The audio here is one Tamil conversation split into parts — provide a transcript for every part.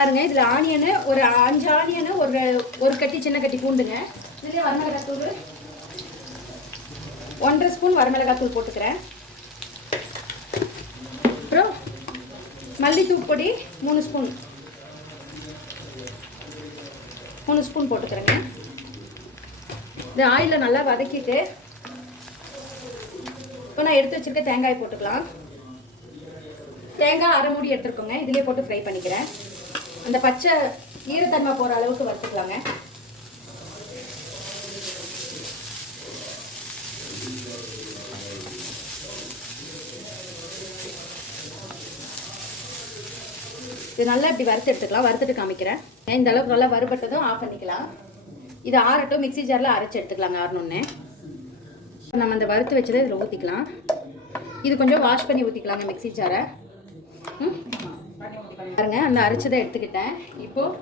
பாருங்க இதில் ஆனியனு ஒரு அஞ்சு ஆனியனு ஒரு ஒரு கட்டி சின்ன கட்டி பூண்டுங்க. இதுலேயே வரமிளகாத்தூள் ஒன்றரை ஸ்பூன் வரமிளகாத்தூள் போட்டுக்கிறேன். அப்புறம் மல்லித்தூள் பொடி மூணு ஸ்பூன். மூணு ஸ்பூன் போட்டுக்கிறேங்க. இது ஆயிலில் நல்லா வதக்கிட்டு இப்போ நான் எடுத்து வச்சிருக்க தேங்காய் போட்டுக்கலாம். தேங்காய் அரை மூடி எடுத்துருக்கோங்க இதிலே போட்டு ஃப்ரை பண்ணிக்கிறேன். அந்த பச்சை ஈரத்தன்மை போகிற அளவுக்கு வறுத்துக்கலாங்க. இது நல்லா இப்படி வறுத்து எடுத்துக்கலாம். வறுத்துட்டு காமிக்கிறேன். இந்த அளவுக்கு நல்லா வறுபட்டதும் ஆஃப் பண்ணிக்கலாம். இது ஆறட்டும் மிக்ஸி ஜாரில் அரைச்சி எடுத்துக்கலாங்க ஆறணுன்னே நம்ம அந்த வறுத்து வச்சதை இதில் ஊற்றிக்கலாம் இது கொஞ்சம் வாஷ் பண்ணி ஊற்றிக்கலாங்க மிக்ஸி ஜாரை ம்? பாருங்க அந்த அரைச்சதை எடுத்துக்கிட்டேன். இப்போது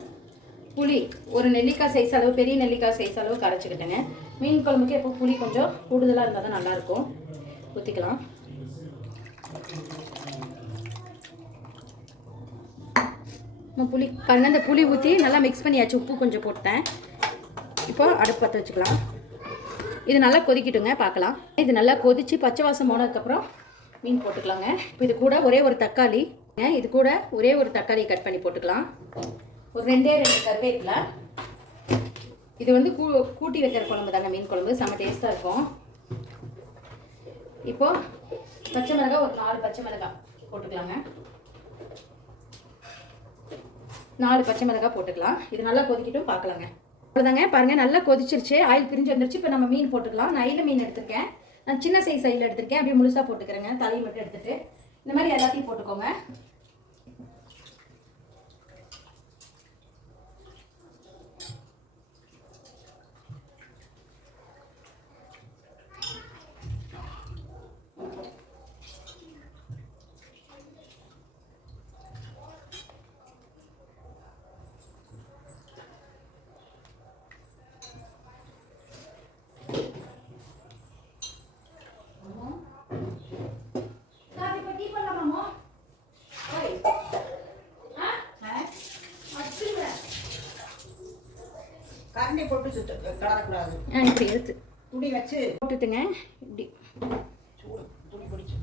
புளி ஒரு நெல்லிக்காய் சைஸ் அளவு பெரிய நெல்லிக்காய் சைஸ் அளவுக்கு அரைச்சிக்கிட்டேங்க மீன் குழம்புக்கு எப்போ புளி கொஞ்சம் கூடுதலாக இருந்தால் தான் நல்லாயிருக்கும். ஊற்றிக்கலாம் நம்ம புளி பாருங்க அந்த புளி ஊற்றி நல்லா மிக்ஸ் பண்ணியாச்சு. உப்பு கொஞ்சம் போட்டேன். இப்போ அடுப்பு பற்ற வச்சுக்கலாம். இது நல்லா கொதிக்கட்டுங்க பார்க்கலாம். இது நல்லா கொதிச்சு பச்சை வாசம் போனதுக்கப்புறம் மீன் போட்டுக்கலாங்க. இப்போ இது கூட ஒரே ஒரு தக்காளி இது கூட ஒரே ஒரு தக்காளி கட் பண்ணி போட்டுக்கலாம். ஒரு ரெண்டே ரெண்டு கருவேப்பிலை. இது வந்து கூ கூட்டி வைக்கிற குழம்பு தாங்க மீன் குழம்பு. செம்ம டேஸ்ட்டாக இருக்கும். இப்போ பச்சை மிளகாய் ஒரு நாலு பச்சை மிளகாய் போட்டுக்கலாங்க. நாலு பச்சை மிளகாய் போட்டுக்கலாம். இது நல்லா கொதிக்கிட்டும் பார்க்கலாங்க. அவ்வளோதாங்க பாருங்கள் நல்லா கொதிச்சிருச்சு. ஆயில் பிரிஞ்சு வந்துருச்சு. இப்போ நம்ம மீன் போட்டுக்கலாம். நான் ஐல மீன் எடுத்திருக்கேன். நான் சின்ன சைஸ் ஐயில் எடுத்திருக்கேன். அப்படியே முழுசாக போட்டுக்கிறேங்க. தலையை மட்டும் எடுத்துட்டு. இந்த மாதிரி எல்லாத்தையும் போட்டுக்கோங்க. கரண்டி போட்டு சுத்த கடறக்கூடாது ஆ இப்படி எடுத்து துணி வச்சு போட்டுட்டுங்க இப்படி. துணி பிடிச்சு.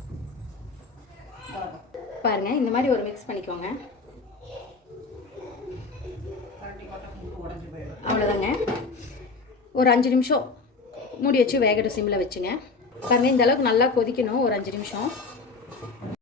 பாருங்க. இந்த மாதிரி ஒரு மிக்ஸ் பண்ணிக்கோங்க. அவ்வளோதாங்க ஒரு அஞ்சு நிமிஷம் மூடி வச்சு வேகட்டும் சிம்மில் வச்சுங்க. பாருங்க இந்த அளவுக்கு நல்லா கொதிக்கணும் ஒரு அஞ்சு நிமிஷம்.